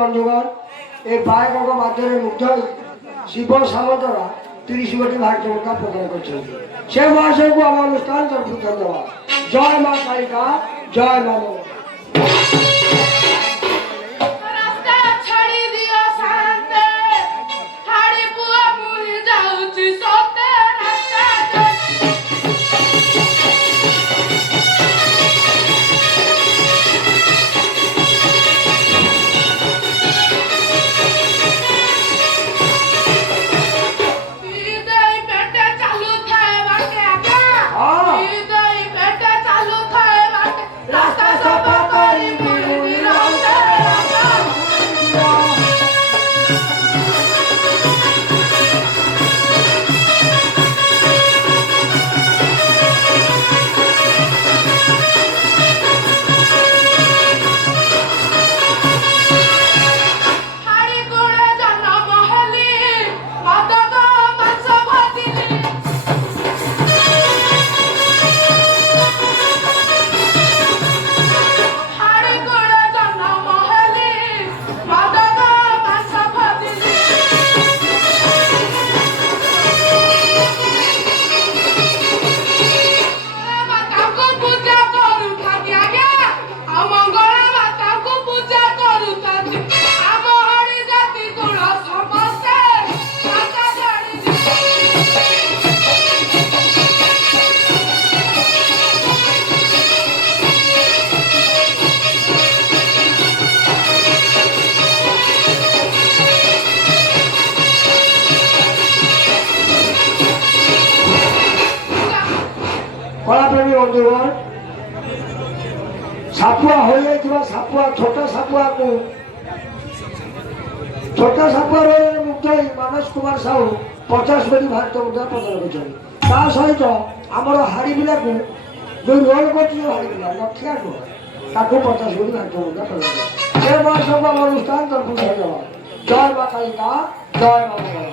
বন্ধুগণ এই বায়গঙ্গ মাধ্যমে মুগ্ধ হয়ে শিব সামন্তরা 30 কোটি ভাগ্য মুদ্রা প্রদান করছেন। সে মহাশয়কে আমার অনুষ্ঠান তরফ ধন্যবাদ। জয় মা কালিকা, জয় মা মঙ্গলা। କଳାପ୍ରେମୀ ବନ୍ଧୁଗଣ ସାପୁଆ ହୋଇଯାଇଥିବା ସାପୁଆ ଛୋଟ ସାପୁଆକୁ ମୁଗ୍ଧ ହୋଇ ମାନସ କୁମାର ସାହୁ 50 କୋଟି ଭାରତ ମୁଦ୍ରା ପ୍ରଦାନ କରିଛନ୍ତି। ତା ସହିତ ଆମର ହାଡ଼ିବିଲାକୁ ଯୋଉ ରୋଲ କରୁଛି ଯୋଉ ହାଡ଼ିବିଲା ଲଠିଆ ନୁହଁ ତାକୁ 50 କୋଟି ଭାରତ ମୁଦ୍ରା ପ୍ରଦାନ କରିଛନ୍ତି। ସେ ମହାଶୟକୁ ଆମ ଅନୁଷ୍ଠାନ ତରଫରୁ ଧନ୍ୟବାଦ। ଜୟ ମା କାଳିକା, ଜୟ ମା ମଙ୍ଗଳା।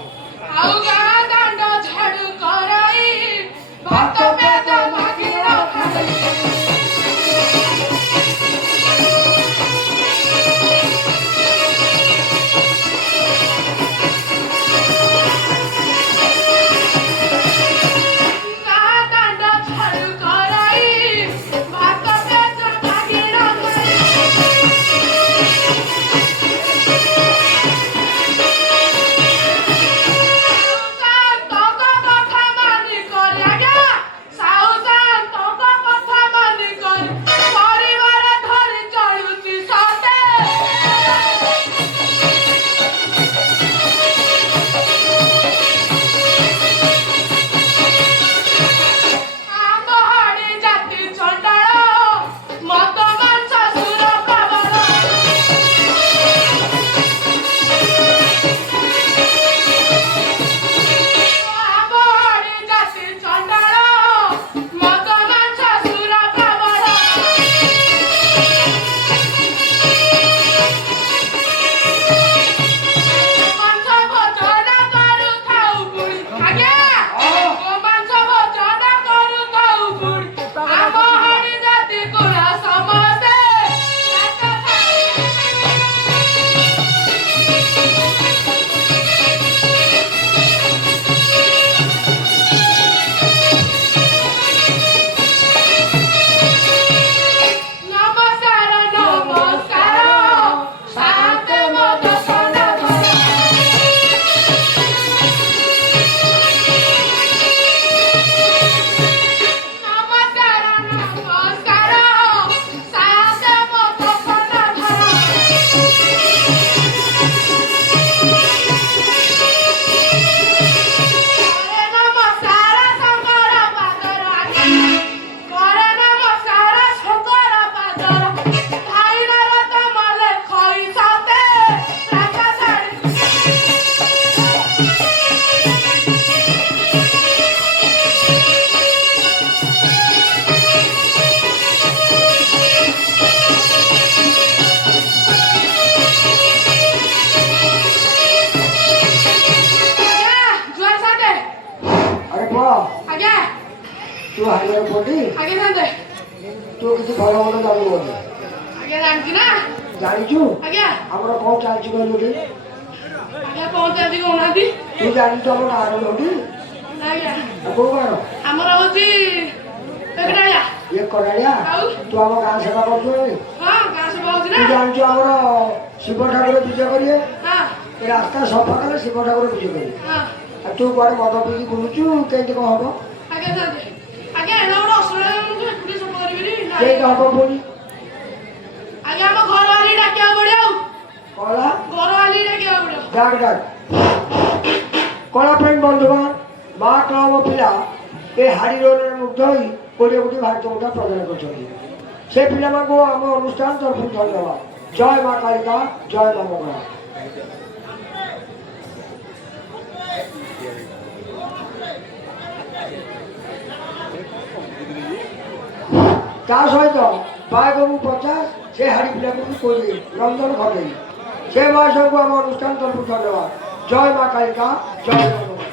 तू हाइवे पड़ी आगे जान दे तू किसी भागा वाला चालू हो गया आगे जान की ना ଜାଣିଛୁ ଆଜ୍ଞା ଆମର କଣ ଚାଲିଛି କହିଲୁ ଟି? ଆଜ୍ଞା କଣ ଚାଲିଛି କହୁନାହାନ୍ତି? ତୁ ଜାଣିଛୁ ଆମ ଗାଁର ନୋଟି? ଆଜ୍ଞା କୋଉ ଗାଁର? ଆମର ହଉଛି ବେଗଡ଼ାଳିଆ। ଇଏ କରାଳିଆ? ଆଉ ତୁ ଆମ ଗାଁ ସେବା କରୁଛୁ ନା? ହଁ ଗାଁ ସଭା ହଉଛି ତୁ ନା? ଜାଣିଛୁ ଆମର ଶିବ ଠାକୁର ପୂଜା କରିବେ? ହଁ ଏ ରାସ୍ତା ସଫା କଲେ ଶିବ ଠାକୁର ପୂଜା କରିବେ। ହଁ ଆଉ ତୁ କୁଆଡେ ମଦ ପିଇକି ବୁଲୁଛୁ କେମିତି କଣ ହବ? ଆଜ୍ଞା ସାର୍ ଆଜ୍ଞା ଏଇଟା ଗୋଟେ ଅସୁବିଧା ମୁଁ ଏକୁଟିଆ ସଫା କରିବିନି କେମିତି ହବ ପୁଣି? ଆଜ୍ଞା ଆମ ଘର ବାଲି ଡାକିବାକୁ ପଡିବ ଆଉ କଳା ଘର ବାଲି ଡାକିବାକୁ ପଡିବ। ଡାକ ଡାକ କଳା ପାଇଁ ବନ୍ଧୁଗଣ ମା କ୍ଲବ ପିଲା ଏ ହାଡ଼ି ରୋଲରେ ମୁଗ୍ଧ ହୋଇ 20 କୋଟି ଭାରତ ମୁଦ୍ରା ପ୍ରଦାନ କରିଛନ୍ତି। ସେ ପିଲାମାନଙ୍କୁ ଆମ ଅନୁଷ୍ଠାନ ତରଫରୁ ଧନ୍ୟବାଦ। ଜୟ ମା କାଳିକା, ଜୟ ମା ମଙ୍ଗଳା। ତା ସହିତ ବାହାଘରକୁ 50 ସେ ହାଡ଼ି ପିଲାକୁ 20 ରଞ୍ଜନ ଘଟେଇ ସେ ବୟସକୁ ଆମ ଅନୁଷ୍ଠାନ ତରଫରୁ ଧନ୍ୟବାଦ। ଜୟ ମା କାଳିକା, ଜୟ ମା ମଙ୍ଗଳା।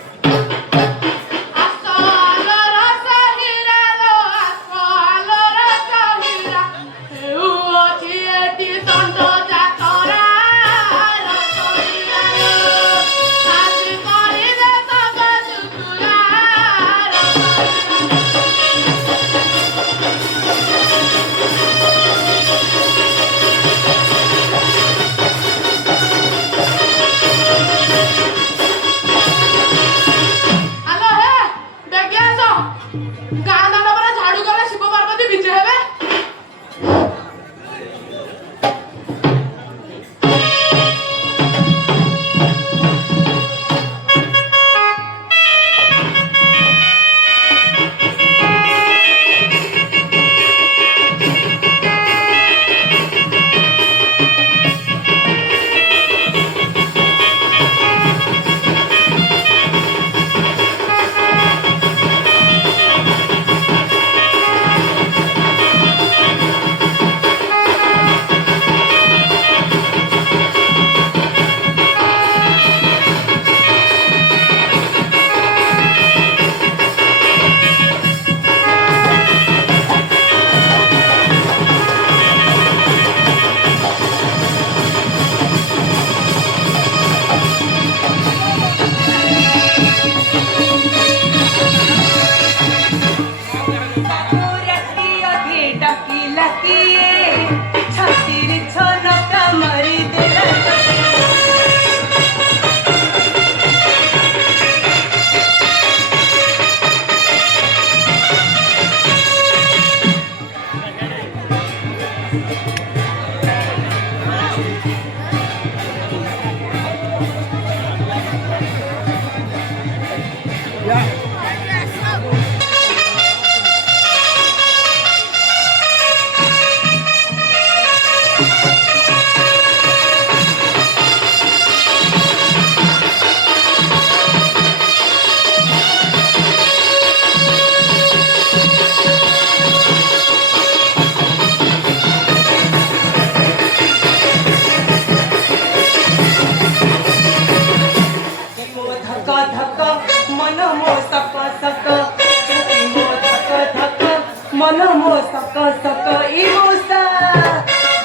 मन मो सक सक ई मोसा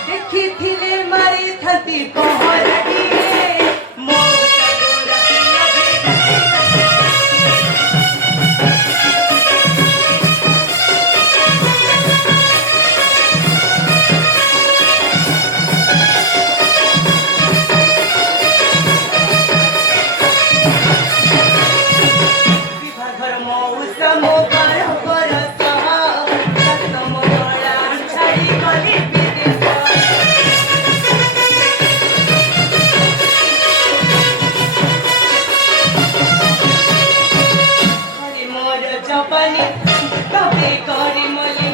देखिथिले मारी थती पहरटिए मो घर मौसा मो पर जवानी तबे गरी मली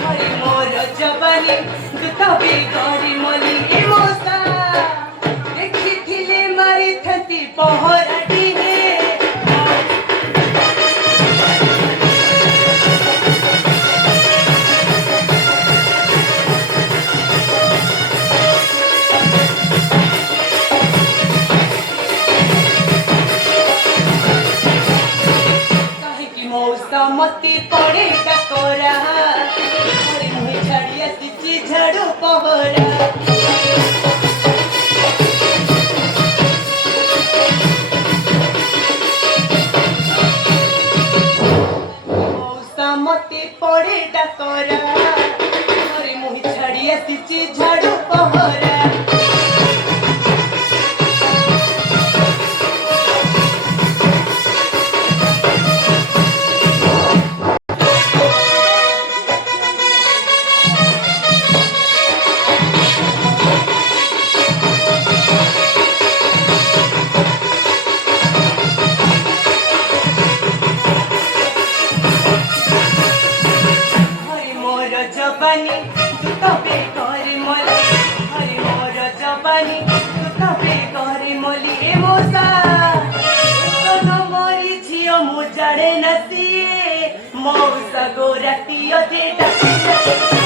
हरि मोर जवानी तबे गरी मली ए मोसा देखिथिले मारी थती पहराटी हे मती पड़े टकोरा मुझे छड़िया सिची झड़ो पहरा मोहरा हरि मोर जबानी तू तबे करे मली हरि मोर जबानी तू तबे करे मली ए मोसा तो मोरी झियो मु जड़े नसिए मौसा गोराती अजे डकी